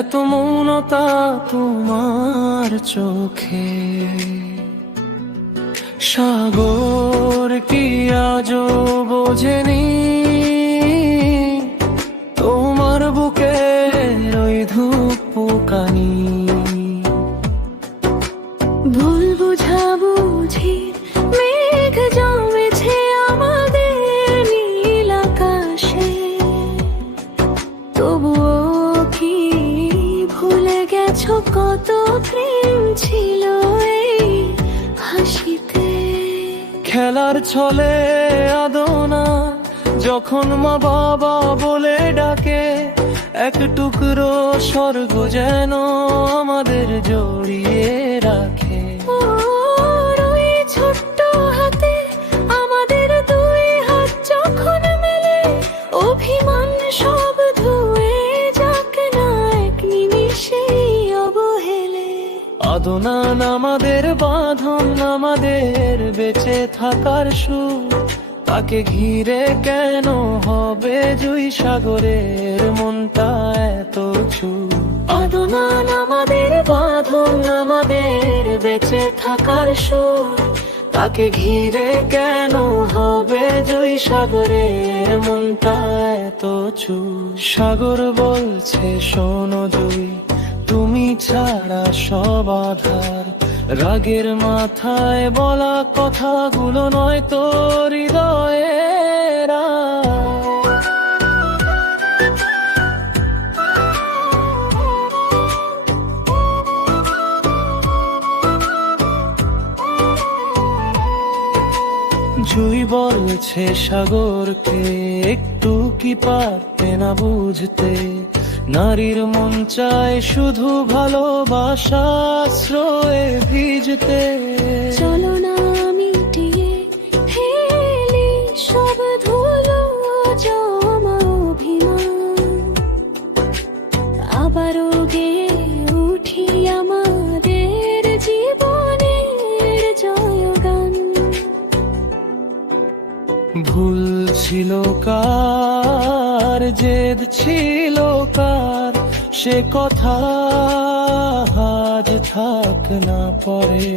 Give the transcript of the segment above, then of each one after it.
এত মৌনতা তোমার চোখে। সাগর কি আজও বোঝেনি তোমার বুকে ওই ধূপকানি? ভুল বুঝাবুঝি মেঘ জমেছে আমাদের নীল আকাশে, তবুও কি ভুলে গেছো কত প্রেম ছিল এই হাসিতে? খেলার ছলে আদনা যখন মা বাবা বলে ডাকে, এক টুকরো স্বর্গ যেন আমাদের জড়িয়ে রাখে। ওর ওই ছোট্ট হাতে আমাদের দুই হাত যখন মেলে, অভিমান সব ধুয়ে যাক না এক নিমিষেই অবহেলে। আদনান আমাদের বাঁধন, আমাদের বেঁচে থাকার সুর, তাকে ঘিরে কেন হবে জুই সাগরের মনটা এত চুর? আদনান আমাদের বাঁধন, আমাদের বেঁচে থাকার সুর, তাকে ঘিরে কেন হবে জুই সাগরের মনটা এত চুর? সাগর বলছে শোনো জুই, তুমি ছাড়া সব আধার। রাগের মাথায় বলা কথাগুলো নয় তো হৃদয়ের। জুই বলছে সাগরকে, একটু কি পারতে না বুঝতে? নারীর মন চায় শুধু ভালোবাসা আশ্রয়ে ভিজতে। চলো না মিটিয়ে ফেলি সব ধুলো জমা অভিমান, আবারও গেয়ে উঠি আমাদের জীবনের জয়গান। ভুল ছিল কার, জেদ ছিল কার, সে কথা আজ থাক না পরে।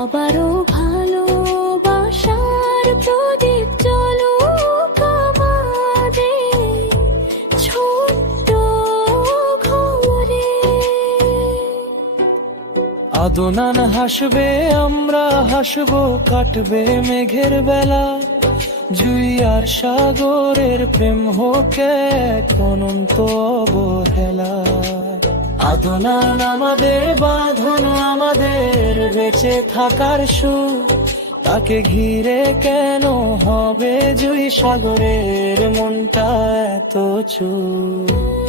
আবারও ভালোবাসার প্রদীপ জ্বলুক আমাদের ছোট্ট ঘরে। আদনান হাসবে, আমরা হাসবো, কাটবে মেঘের বেলা। জুই আর সাগরের প্রেম হোক এক অনন্ত অবহেলা। আদনান আমাদের বাঁধন, আমাদের বেঁচে থাকার সুর, তাকে ঘিরে কেন হবে জুই সাগরের মনটা এত চুর?